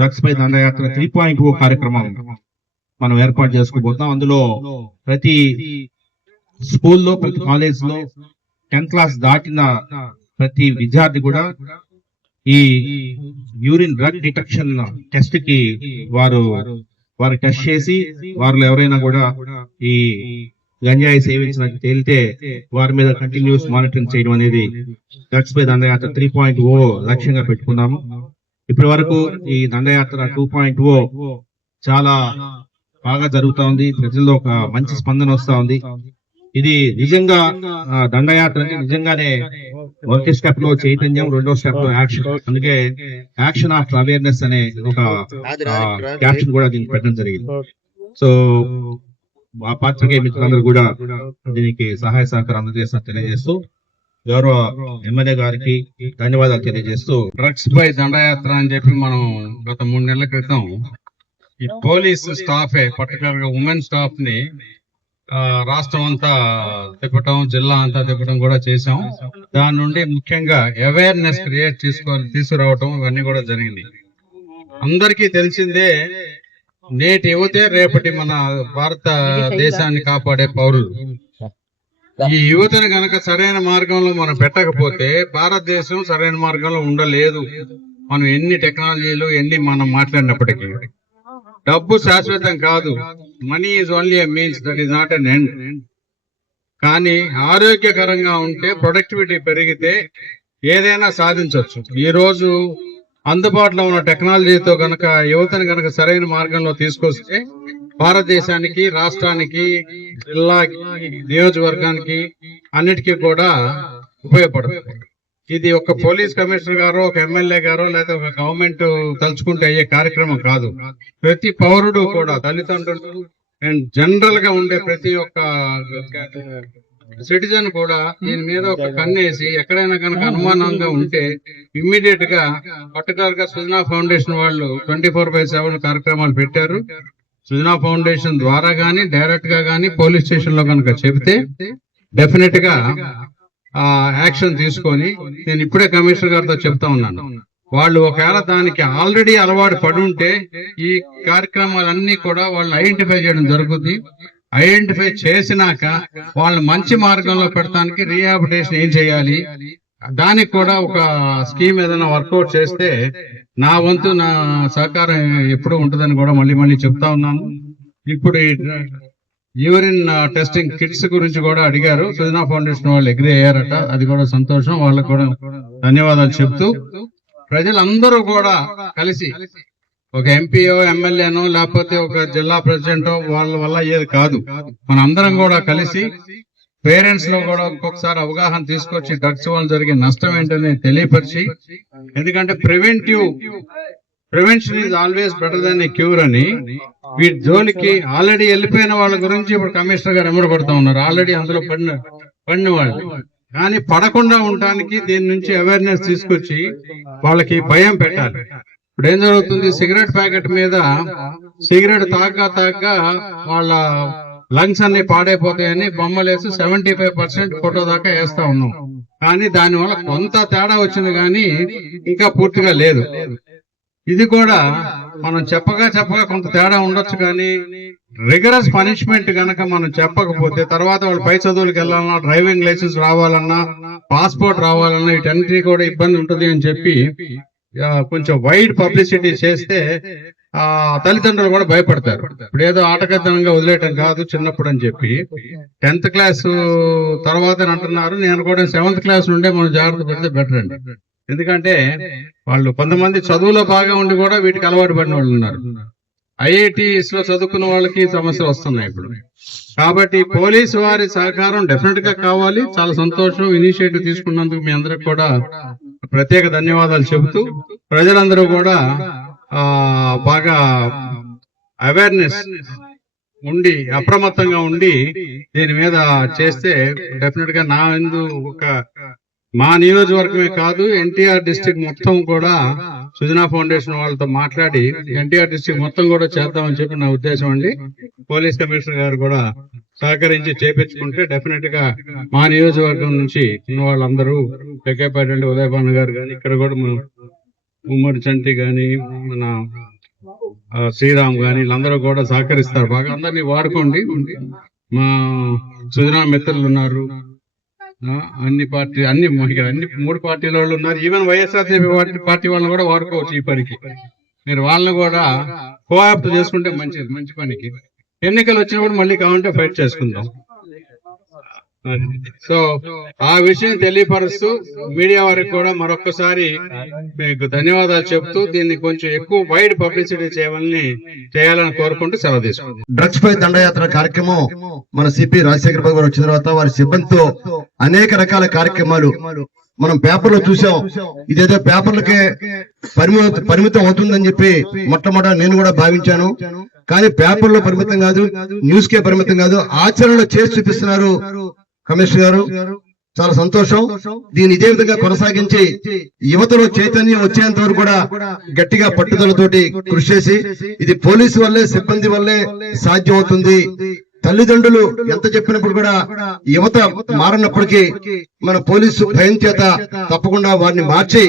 Drugs పై దండయాత్ర 3.0 కార్యక్రమం మనం ఏర్పాటు చేసుకోబోతాం. అందులో ప్రతి స్కూల్లో, ప్రతి కాలేజ్ లో 10th క్లాస్ దాటిన ప్రతి విద్యార్థి కూడా ఈ యూరిన్ డ్రగ్ డిటెక్షన్ టెస్ట్ కి వారు టెస్ట్ చేసి వారిలో ఎవరైనా కూడా ఈ గంజాయి సేవించినట్టు తేలితే వారి మీద కంటిన్యూస్ మానిటరింగ్ చేయడం అనేది డ్రగ్స్ పై దండయాత్ర 3.0 లక్ష్యంగా పెట్టుకున్నాము. ఇప్పటి వరకు ఈ దండయాత్ర 2.0 చాలా బాగా జరుగుతా ఉంది. ప్రజల్లో ఒక మంచి స్పందన వస్తా ఉంది. ఇది నిజంగా దండయాత్ర అంటే నిజంగానే మొదటి స్టెప్ లో చైతన్యం, రెండో స్టెప్ లో యాక్షన్. అందుకే యాక్షన్ ఆఫ్ అవేర్నెస్ అనే ఒక క్యాప్షన్ కూడా దీనికి పెట్టడం జరిగింది. సో ఆ పాత్రికేయ మిత్రులందరూ కూడా దీనికి సహాయ సహకారం అందజేస్తున్నా తెలియజేస్తూ గౌరవ ఎమ్మెల్యే గారికి ధన్యవాదాలు తెలియజేస్తూ, డ్రగ్స్ పై దండయాత్ర అని చెప్పి మనం గత 3 నెలల క్రితం ఈ పోలీస్ స్టాఫే, పర్టికులర్ గా ఉమెన్ స్టాఫ్ ని రాష్ట్రం అంతా తిప్పటం, జిల్లా అంతా తిప్పటం కూడా చేశాం. దాని నుండి ముఖ్యంగా అవేర్నెస్ క్రియేట్ తీసుకురావటం ఇవన్నీ కూడా జరిగింది. అందరికీ తెలిసిందే, నేటి యువతే రేపటి మన భారతదేశాన్ని కాపాడే పౌరులు. ఈ యువతను గనక సరైన మార్గంలో మనం పెట్టకపోతే భారతదేశం సరైన మార్గంలో ఉండలేదు. మనం ఎన్ని టెక్నాలజీలు మనం మాట్లాడినప్పటికీ డబ్బు శాశ్వతం కాదు. Money is only a means, that is not an end. కానీ ఆరోగ్యకరంగా ఉంటే, ప్రొడక్టివిటీ పెరిగితే ఏదైనా సాధించవచ్చు. ఈ రోజు అందుబాటులో ఉన్న టెక్నాలజీతో గనక యువతను గనక సరైన మార్గంలో తీసుకొస్తే భారతదేశానికి, రాష్ట్రానికి, జిల్లాకి, నియోజకవర్గానికి అన్నిటికీ కూడా ఉపయోగపడుతుంది. ఇది ఒక పోలీస్ కమిషనర్ గారో, ఒక ఎమ్మెల్యే గారో, లేదా ఒక గవర్నమెంట్ తలుచుకుంటే అయ్యే కార్యక్రమం కాదు. ప్రతి పౌరుడు కూడా, తల్లిదండ్రులు అండ్ జనరల్ గా ఉండే ప్రతి ఒక్క సిటిజన్ కూడా దీని మీద ఒక కన్నేసి ఎక్కడైనా కనుక అనుమానంగా ఉంటే ఇమ్మీడియట్ గా, పర్టికులర్ గా సుజనా ఫౌండేషన్ వాళ్ళు 24/7 కార్యక్రమాలు పెట్టారు. సుజనా ఫౌండేషన్ ద్వారా గానీ, డైరెక్ట్ గా గానీ పోలీస్ స్టేషన్ లో కనుక చెబితే డెఫినెట్ గా యాక్షన్ తీసుకొని, నేను ఇప్పుడే కమిషనర్ గారితో చెప్తా ఉన్నాను, వాళ్ళు ఒకవేళ దానికి ఆల్రెడీ అలవాటు పడి ఉంటే ఈ కార్యక్రమాలన్నీ కూడా వాళ్ళు ఐడెంటిఫై చేయడం జరుగుతుంది. ఐడెంటిఫై చేసినాక వాళ్ళు మంచి మార్గంలో పెడతానికి రీహాబిలిటేషన్ ఏం చేయాలి, దానికి కూడా ఒక స్కీమ్ ఏదైనా వర్కౌట్ చేస్తే నా వంతు, నా సహకారం ఎప్పుడు ఉంటుందని కూడా మళ్ళీ చెప్తా ఉన్నాను. ఇప్పుడు యూరిన్ టెస్టింగ్ కిట్స్ గురించి కూడా అడిగారు. సుజనా ఫౌండేషన్ వాళ్ళు అగ్రీ అయ్యారట, అది కూడా సంతోషం. వాళ్ళకు కూడా ధన్యవాదాలు చెప్తూ, ప్రజలందరూ కూడా కలిసి, ఒక ఎంపీఓ, ఎమ్మెల్యేనో, లేకపోతే ఒక జిల్లా ప్రెసిడెంటో వాళ్ళ వల్ల ఏది కాదు, మనందరం కూడా కలిసి పేరెంట్స్ లో కూడా ఒక్కొక్కసారి అవగాహన తీసుకొచ్చి డ్రగ్స్ వల్ల జరిగే నష్టం ఏంటనే తెలియపరిచి, ఎందుకంటే prevention is always better than A cure అని వీటి జోలికి ఆల్రెడీ వెళ్ళిపోయిన వాళ్ళ గురించి ఇప్పుడు కమిషనర్ గారు ఎమ్మడబడుతూ ఉన్నారు. ఆల్రెడీ అందులో పడిన వాళ్ళు, కానీ పడకుండా ఉండటానికి దీని నుంచి అవేర్నెస్ తీసుకొచ్చి వాళ్ళకి భయం పెట్టాలి. ఇప్పుడు ఏం జరుగుతుంది, సిగరెట్ ప్యాకెట్ మీద సిగరెట్ తాగ్గా వాళ్ళ లంగ్స్ అన్ని పాడైపోతాయని బొమ్మలేసి 75% ఫోటో దాకా వేస్తా ఉన్నాం. కానీ దానివల్ల కొంత తేడా వచ్చింది, కానీ ఇంకా పూర్తిగా లేదు. ఇది కూడా మనం చెప్పగా కొంత తేడా ఉండొచ్చు, కానీ రిగరస్ పనిష్మెంట్ గనక మనం చెప్పకపోతే తర్వాత వాళ్ళు పై చదువులకు వెళ్ళాలన్నా, డ్రైవింగ్ లైసెన్స్ రావాలన్నా, పాస్పోర్ట్ రావాలన్నా వీటన్నిటి కూడా ఇబ్బంది ఉంటుంది అని చెప్పి కొంచెం వైడ్ పబ్లిసిటీ చేస్తే తల్లిదండ్రులు కూడా భయపడతారు. ఇప్పుడు ఏదో ఆటకత్తనంగా వదిలేయటం కాదు చిన్నప్పుడు అని చెప్పి 10th క్లాస్ తర్వాత అంటున్నారు. నేను కూడా 7th క్లాస్ నుండే మనం జాగ్రత్త పడితే బెటర్ అండి. ఎందుకంటే వాళ్ళు కొంతమంది చదువులో బాగా ఉండి కూడా వీటికి అలవాటు పడిన వాళ్ళు ఉన్నారు. ఐఐటీస్ లో చదువుకున్న వాళ్ళకి సమస్యలు వస్తున్నాయి ఇప్పుడు. కాబట్టి పోలీసు వారి సహకారం డెఫినెట్ గా కావాలి. చాలా సంతోషం ఇనిషియేటివ్ తీసుకున్నందుకు మీ అందరికి కూడా ప్రత్యేక ధన్యవాదాలు చెబుతూ, ప్రజలందరూ కూడా బాగా అవేర్నెస్ ఉండి అప్రమత్తంగా ఉండి దీని మీద చేస్తే డెఫినెట్ గా మా నియోజకవర్గమే కాదు ఎన్టీఆర్ డిస్ట్రిక్ట్ మొత్తం కూడా సుజనా ఫౌండేషన్ వాళ్ళతో మాట్లాడి ఎన్టీఆర్ డిస్ట్రిక్ట్ మొత్తం కూడా చేద్దామని చెప్పి నా ఉద్దేశం అండి. పోలీస్ కమిషనర్ గారు కూడా సహకరించి చేపించుకుంటే డెఫినెట్ గా మా నియోజకవర్గం నుంచి ఉన్న వాళ్ళందరూ పెక్కేపేట ఉదయభాను గారు కానీ, ఇక్కడ కూడా మన ఉమ్మడి చంటి గాని, మన శ్రీరామ్ గాని వీళ్ళందరూ కూడా సహకరిస్తారు. బాగా అందరినీ వాడుకోండి. మా సుజనా మిత్రులు ఉన్నారు, అన్ని 3 పార్టీల వాళ్ళు ఉన్నారు. ఈవెన్ వైఎస్ఆర్సీపీ పార్టీ వాళ్ళని కూడా వాడుకోవచ్చు ఈ పనికి. మీరు వాళ్ళని కూడా కోఆప్ట్ చేసుకుంటే మంచి పనికి. ఎన్నికలు వచ్చినప్పుడు మళ్ళీ కావాలంటే ఫైట్ చేసుకుందాం. సో ఆ విషయం తెలియపరుస్తూ మీడియా వారికి కూడా మరొకసారి మీకు ధన్యవాదాలు చెప్తూ దీన్ని కొంచెం ఎక్కువ వైడ్ పబ్లిసిటీ చేయాలని కోరుకుంటూ సెలవు తీసుకుంటాం. డ్రగ్స్ పై దండయాత్ర కార్యక్రమం మన సిపి రాజశేఖర బాబు గారు వచ్చిన తర్వాత వారి సిబ్బందితో అనేక రకాల కార్యక్రమాలు మనం పేపర్ లో చూసాం. ఇదేదో పేపర్లకే పరిమితం అవుతుందని చెప్పి మొట్టమొదట నేను కూడా భావించాను. కానీ పేపర్ లో పరిమితం కాదు, న్యూస్ కే పరిమితం కాదు, ఆచరణలో చేసి చూపిస్తున్నారు కమిషనర్ గారు. చాలా సంతోషం. దీన్ని ఇదే విధంగా కొనసాగించి యువతలో చైతన్యం వచ్చేంత వరకు కూడా గట్టిగా పట్టుదలతోటి కృషి చేసి, ఇది పోలీసు వల్లే, సిబ్బంది వల్లే సాధ్యం అవుతుంది. తల్లిదండ్రులు ఎంత చెప్పినప్పుడు కూడా యువత మారనప్పటికీ మన పోలీసు భయం చేత తప్పకుండా వారిని మార్చి,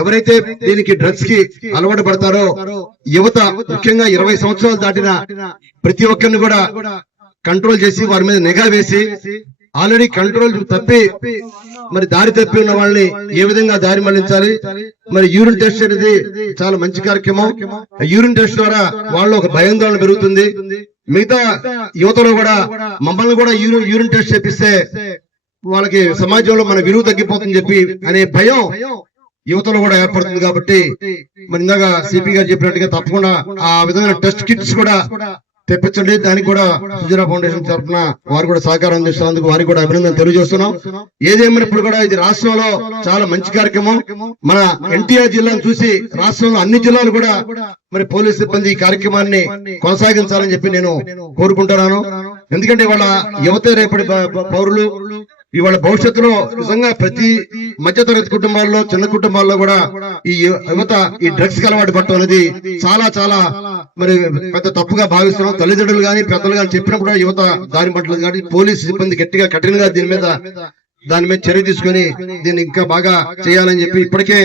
ఎవరైతే దీనికి డ్రగ్స్ కి అలవాటు పడతారో యువత, ముఖ్యంగా 20 సంవత్సరాలు దాటిన ప్రతి ఒక్కరిని కూడా కంట్రోల్ చేసి వారి మీద నిఘా వేసి, ఆల్రెడీ కంట్రోల్ తప్పి మరి దారి తప్పి ఉన్న వాళ్ళని ఏ విధంగా దారి మళ్లించాలి. మరి యూరిన్ టెస్ట్ అనేది చాలా మంచి కార్యక్రమం. యూరిన్ టెస్ట్ ద్వారా వాళ్ళు ఒక భయాందోళన పెరుగుతుంది. మిగతా యువతలో కూడా మమ్మల్ని కూడా యూరిన్ టెస్ట్ చేపిస్తే వాళ్ళకి సమాజంలో మన విలువ తగ్గిపోతుందని చెప్పి అనే భయం యువతలో కూడా ఏర్పడుతుంది. కాబట్టి మరి ఇందాక సిపి గారు చెప్పినట్టుగా తప్పకుండా ఆ విధమైన టెస్ట్ కిట్స్ కూడా తెప్పించండి. దానికి కూడా సుజనా ఫౌండేషన్ తరఫున వారు కూడా సహకారం అందిస్తున్నందుకు వారికి కూడా అభినందన తెలియజేస్తున్నాం. ఏదేమైనప్పుడు కూడా ఇది రాష్ట్రంలో చాలా మంచి కార్యక్రమం. మన ఎన్టీఆర్ జిల్లాను చూసి రాష్ట్రంలో అన్ని జిల్లాలు కూడా మరి పోలీస్ సిబ్బంది ఈ కార్యక్రమాన్ని కొనసాగించాలని చెప్పి నేను కోరుకుంటున్నాను. ఎందుకంటే ఇవాళ యువత రేపటి పౌరులు, ఇవాళ భవిష్యత్తులో నిజంగా ప్రతి మధ్యతరగతి కుటుంబాల్లో, చిన్న కుటుంబాల్లో కూడా ఈ యువత ఈ డ్రగ్స్ కి అలవాటు పడటం అనేది చాలా మరి పెద్ద తప్పుగా భావిస్తున్నాం. తల్లిదండ్రులు గాని పెద్దలు గాని చెప్పినప్పుడు యువత దారి పట్టలేదు. కాబట్టి పోలీసు సిబ్బంది గట్టిగా కఠినంగా దాని మీద చర్య తీసుకుని దీన్ని ఇంకా బాగా చేయాలని చెప్పి ఇప్పటికే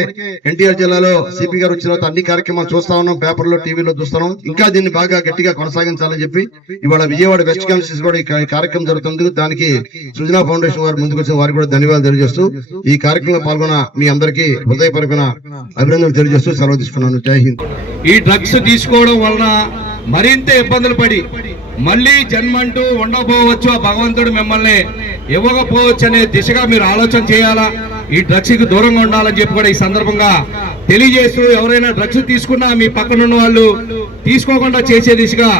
ఎన్టీఆర్ జిల్లాలో సిపి గారు వచ్చిన అన్ని కార్యక్రమాలు చూస్తా ఉన్నాం, పేపర్లో, టీవీలో చూస్తున్నాం. ఇంకా దీన్ని బాగా గట్టిగా కొనసాగించాలని చెప్పి ఇవాళ విజయవాడ వెస్ట్ కాన్స్టిట్యూన్సీ కూడా ఈ కార్యక్రమం జరుగుతుంది. దానికి సృజనా ఫౌండేషన్ వారు ముందుకు వచ్చిన వారికి కూడా ధన్యవాదాలు తెలియజేస్తూ ఈ కార్యక్రమంలో పాల్గొన్న మీ అందరికీ హృదయపరమైన అభినందనలు తెలియజేస్తూ సెలవు తీసుకున్నాను. జై హింద్. ఈ డ్రగ్స్ తీసుకోవడం వలన మరింత ఇబ్బందులు పడి మళ్ళీ జన్మంటూ ఉండకపోవచ్చు, ఆ భగవంతుడు మిమ్మల్ని ఇవ్వకపోవచ్చు అనే దిశగా మీరు ఆలోచన చేయాలా. ఈ డ్రగ్స్ కి దూరంగా ఉండాలని చెప్పి కూడా ఈ సందర్భంగా తెలియజేస్తూ, ఎవరైనా డ్రగ్స్ తీసుకున్నా మీ పక్కనున్న వాళ్ళు తీసుకోకుండా చేసే దిశగా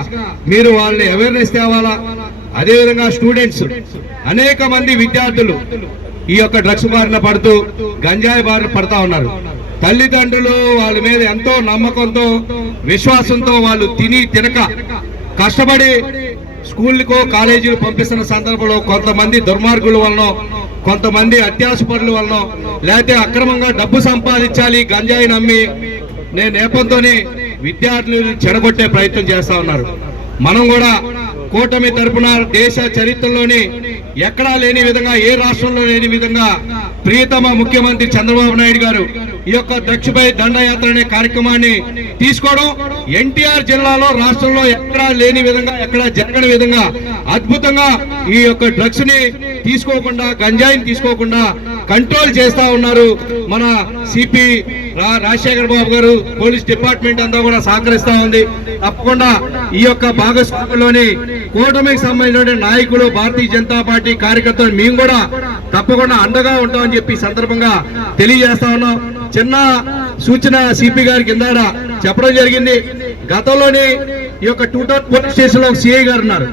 మీరు వాళ్ళని అవేర్నెస్ తేవాలా. అదేవిధంగా స్టూడెంట్స్, అనేక మంది విద్యార్థులు ఈ యొక్క డ్రగ్స్ బారిన పడుతూ గంజాయి బారిన పడతా ఉన్నారు. తల్లిదండ్రులు వాళ్ళ మీద ఎంతో నమ్మకంతో, విశ్వాసంతో వాళ్ళు తినక కష్టపడి స్కూళ్ళకో కాలేజీలు పంపిస్తున్న సందర్భంలో కొంతమంది దుర్మార్గుల వలన, కొంతమంది అత్యాశపరుల వలన, లేకపోతే అక్రమంగా డబ్బు సంపాదించాలి గంజాయి నమ్మి నేను నేపంతోనే విద్యార్థులను చెడగొట్టే ప్రయత్నం చేస్తా ఉన్నారు. మనం కూడా కూటమి తరపున దేశ చరిత్రలోని ఎక్కడా లేని విధంగా, ఏ రాష్ట్రంలో లేని విధంగా ప్రియతమ ముఖ్యమంత్రి చంద్రబాబు నాయుడు గారు ఈ యొక్క డ్రగ్స్ పై దండయాత్ర అనే కార్యక్రమాన్ని తీసుకోవడం ఎన్టీఆర్ జిల్లాలో రాష్ట్రంలో ఎక్కడా లేని విధంగా ఎక్కడా జరగని విధంగా అద్భుతంగా ఈ యొక్క డ్రగ్స్ ని తీసుకోకుండా గంజాయిని తీసుకోకుండా కంట్రోల్ చేస్తా ఉన్నారు. మన సిపి రాజశేఖర్ బాబు గారు, పోలీస్ డిపార్ట్మెంట్ అంతా కూడా సహకరిస్తా ఉంది. తప్పకుండా ఈ యొక్క భాగస్వామ్యంలోని కూటమికి సంబంధించిన నాయకులు, భారతీయ జనతా పార్టీ కార్యకర్తలు మేము కూడా తప్పకుండా అండగా ఉంటామని చెప్పి సందర్భంగా తెలియజేస్తా ఉన్నాం. చిన్న సూచన సిపి గారికి కింద చెప్పడం జరిగింది. గతంలోని ఈ యొక్క 2 పోలీస్ స్టేషన్ లో సిఐ గారు ఉన్నారు,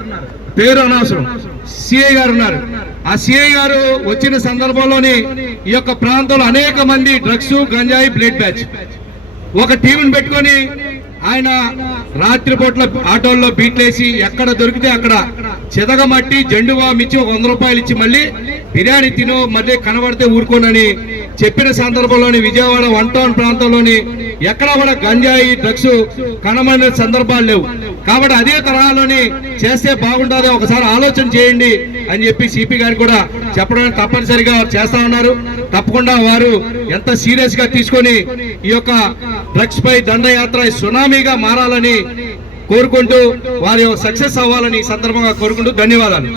పేరు అనవసరం, సిఐ గారు ఉన్నారు. ఆ సిఐ గారు వచ్చిన సందర్భంలోని ఈ యొక్క ప్రాంతంలో అనేక మంది డ్రగ్స్, గంజాయి, బ్లడ్ బ్యాచ్ ఒక టీంని పెట్టుకొని ఆయన రాత్రిపూట్ల ఆటోల్లో బీట్లేసి ఎక్కడ దొరికితే అక్కడ చితగమట్టి జెండు బామ్ ఇచ్చి 100 రూపాయలు ఇచ్చి మళ్ళీ బిర్యానీ తిను మళ్ళీ కనబడితే ఊరుకోనని చెప్పిన సందర్భంలోని విజయవాడ 1 టౌన్ ప్రాంతంలోని ఎక్కడ కూడా గంజాయి, డ్రగ్స్ కనబడిన సందర్భాలు లేవు. కాబట్టి అదే తరహాలోని చేస్తే బాగుంటుంది, ఒకసారి ఆలోచన చేయండి అని చెప్పి సిపి గారికి కూడా చెప్పడానికి తప్పనిసరిగా చేస్తా ఉన్నారు. తప్పకుండా వారు ఎంత సీరియస్ గా తీసుకొని ఈ యొక్క డ్రగ్స్ పై దండయాత్ర సునామీగా మారాలని కోరుకుంటూ వారి సక్సెస్ అవ్వాలని ఈ సందర్భంగా కోరుకుంటూ ధన్యవాదాలు.